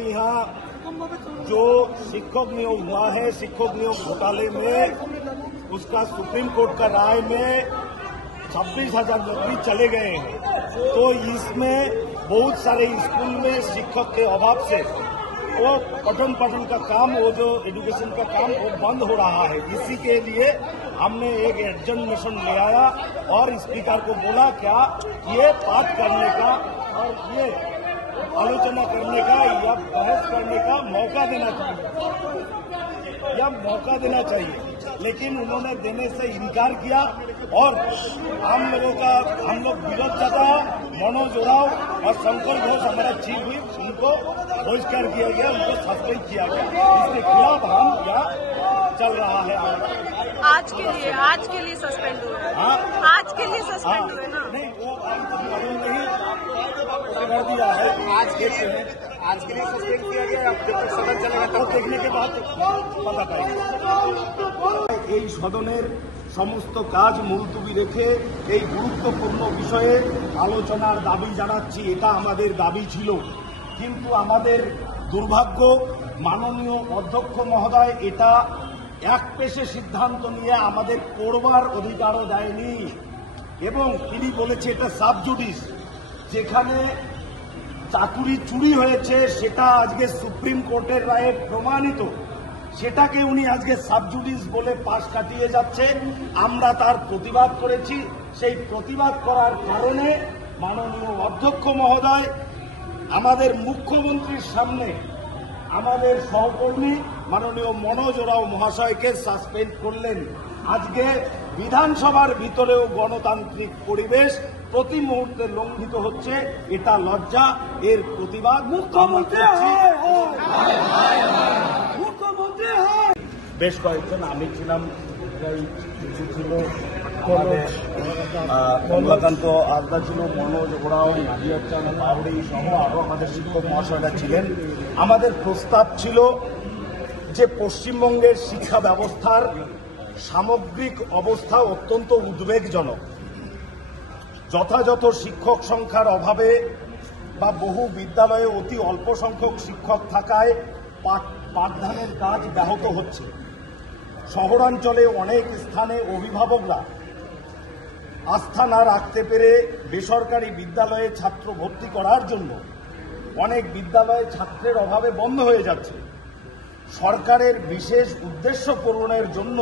यहाँ जो शिक्षक नियोग हुआ है, शिक्षक नियोग घोटाले में उसका सुप्रीम कोर्ट का राय में 26,000 नौकरी चले गए हैं। तो इसमें बहुत सारे स्कूल में शिक्षक के अभाव से वो पठन पाठन का काम, वो जो एजुकेशन का काम वो बंद हो रहा है। इसी के लिए हमने एक एडजर्नेशन ले आया और स्पीकर को बोला क्या ये बात करने का और ये आलोचना करने का या बहस करने का मौका देना चाहिए, लेकिन उन्होंने देने से इनकार किया और हम लोग विरोध जताया। मनोज उरांव और शंकर घोष हमारा चीफ व्हिप, उनको बहिष्कार किया गया, उनको सस्पेंड किया गया। इसके खिलाफ हम यहाँ चल रहा है। आज के लिए सस्पेंड हुए। आज के लिए सस्पेंड हुए ना? नहीं, वो कर दिया है। आज के लिए सस्पेंड किया गया। जब तक सदन चलेगा तब देखने के बाद पता पाएगा। এই সদনের সমস্ত কাজ মুলতবি রেখে এই গুরুত্বপূর্ণ বিষয়ে আলোচনার দাবি জানাচ্ছি। এটা আমাদের দাবি ছিল, কিন্তু আমাদের দুর্ভাগ্য মাননীয় অধ্যক্ষ মহোদয় এটা এক পেশে সিদ্ধান্ত নিয়ে আমাদের পড়বার অধিকারও দেয়নি এবং তিনি বলেছে এটা সাবজুডিস। যেখানে চাকুরি চুরি হয়েছে সেটা আজকে সুপ্রিম কোর্টের রায়ে প্রমাণিত, সেটাকে উনি আজকে সাবজুডিস বলে পাশ কাটিয়ে যাচ্ছে। আমরা তার প্রতিবাদ করেছি। সেই প্রতিবাদ করার কারণে মাননীয় অধ্যক্ষ মহোদয় আমাদের মুখ্যমন্ত্রীর সামনে আমাদের সহকর্মী মাননীয় মনোজ ওরাও মহাশয়কে সাসপেন্ড করলেন। আজকে বিধানসভার ভিতরেও গণতান্ত্রিক পরিবেশ প্রতি মুহূর্তে লঙ্ঘিত হচ্ছে। এটা লজ্জা, এর প্রতিবাদ মুখ্যমন্ত্রী বেশ কয়েকজন, আমি ছিলাম, কিছু ছিল, কমলাকান্ত আদা ছিল, মনোজ ওরাও, নাজিয়া চান পাউড়ি সহ আরো আমাদের শিক্ষক মহাশয়রা ছিলেন। আমাদের প্রস্তাব ছিল যে পশ্চিমবঙ্গের শিক্ষা ব্যবস্থার সামগ্রিক অবস্থা অত্যন্ত উদ্বেগজনক। যথাযথ শিক্ষক সংখ্যার অভাবে বা বহু বিদ্যালয়ে অতি অল্প সংখ্যক শিক্ষক থাকায় পাঠদানের কাজ ব্যাহত হচ্ছে। শহরাঞ্চলে অনেক স্থানে অভিভাবকরা আস্থা না রাখতে পেরে বেসরকারি বিদ্যালয়ে ছাত্র ভর্তি করার জন্য অনেক বিদ্যালয়ে ছাত্রের অভাবে বন্ধ হয়ে যাচ্ছে। সরকারের বিশেষ উদ্দেশ্য পূরণের জন্য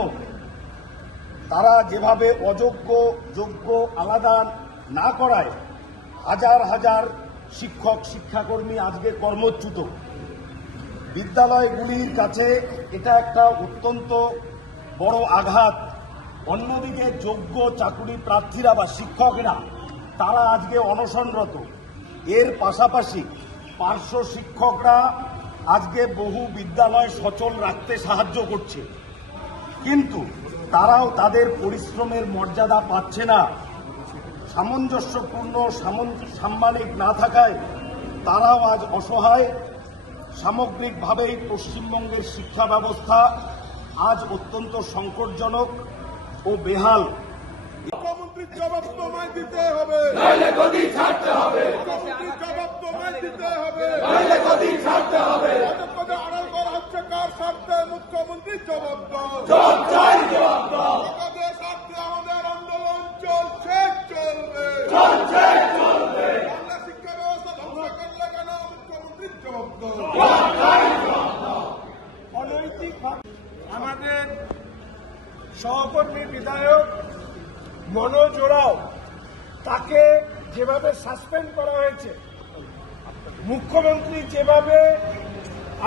তারা যেভাবে অযোগ্য যোগ্য আলাদা না করায় হাজার হাজার শিক্ষক শিক্ষাকর্মী আজকে কর্মচ্যুত। বিদ্যালয়গুলির কাছে এটা একটা অত্যন্ত বড় আঘাত। অন্যদিকে যোগ্য চাকুরি প্রার্থীরা বা শিক্ষকরা তারা আজকে অনশনরত। এর পাশাপাশি পার্শ্ব শিক্ষকরা আজকে বহু বিদ্যালয় সচল রাখতে সাহায্য করছে, কিন্তু তারাও তাদের পরিশ্রমের মর্যাদা পাচ্ছে না। সামঞ্জস্যপূর্ণ সাম্মানিক না থাকায় তারাও আজ অসহায়। সামগ্রিকভাবেই পশ্চিমবঙ্গের শিক্ষা ব্যবস্থা আজ অত্যন্ত সংকটজনক ও বেহাল। মুখ্যমন্ত্রীর জবাব তোমায় দিতে হবে, মুখ্যমন্ত্রীর জবাব তোমায় দিতে হবে, আড়াল করা হচ্ছে কার স্বার্থে? মুখ্যমন্ত্রীর জবাব দাও। আমাদের স্বার্থে আমাদের আন্দোলন চলবে। বাংলা শিক্ষা ব্যবস্থা ধ্বংস করলে কেন? মুখ্যমন্ত্রীর জবাব দাও। আমাদের সহকর্মী বিধায়ক মনোজ ওরাও, তাকে যেভাবে সাসপেন্ড করা হয়েছে, মুখ্যমন্ত্রী যেভাবে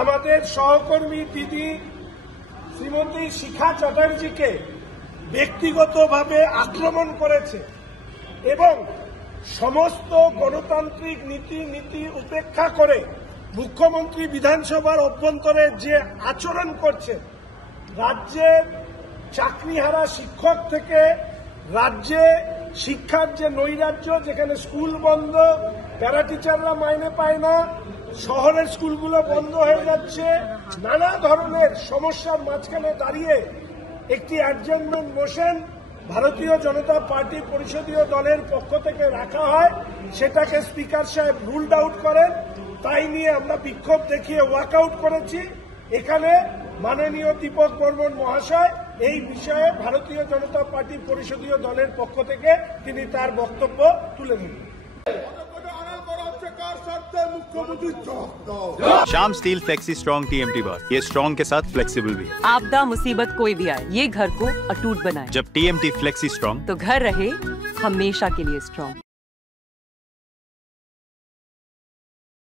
আমাদের সহকর্মী দিদি শ্রীমতী শিখা চ্যাটার্জিকে ব্যক্তিগতভাবে আক্রমণ করেছে এবং সমস্ত গণতান্ত্রিক নীতি উপেক্ষা করে মুখ্যমন্ত্রী বিধানসভার অভ্যন্তরে যে আচরণ করছে, রাজ্যের চাকরিহারা শিক্ষক থেকে রাজ্যে শিক্ষার যে নৈরাজ্য, যেখানে স্কুল বন্ধ, প্যারা টিচাররা মাইনে পায় না, শহরের স্কুলগুলো বন্ধ হয়ে যাচ্ছে, নানা ধরনের সমস্যার মাঝখানে দাঁড়িয়ে একটি অ্যাডজার্নমেন্ট মোশন ভারতীয় জনতা পার্টি পরিষদীয় দলের পক্ষ থেকে রাখা হয়। সেটাকে স্পিকার সাহেব রুলড আউট করেন তাই নিয়ে আমরা বিক্ষোভ দেখিয়ে ওয়াকআউট করেছি। এখানে মাননীয় দীপক বর্মন মহাশয় এই বিষয়ে ভারতীয় জনতা পার্টি পরিষদীয় দলের পক্ষ থেকে তিনি তার বক্তব্য তুলে ধরবেন। আড়াল করা হচ্ছে কার স্বার্থে? মুখ্যমন্ত্রীর জবাব দাও। शाम स्टील फ्लेक्सी स्ट्रॉन्ग TMT बार, ये स्ट्रॉन्ग के साथ फ्लेक्सिबल भी है। आपदा मुसीबत कोई भी आए, ये घर को अटूट बनाए। जब TMT फ्लेक्सी स्ट्रॉन्ग तो घर रहे हमेशा के लिए स्ट्रॉन्ग।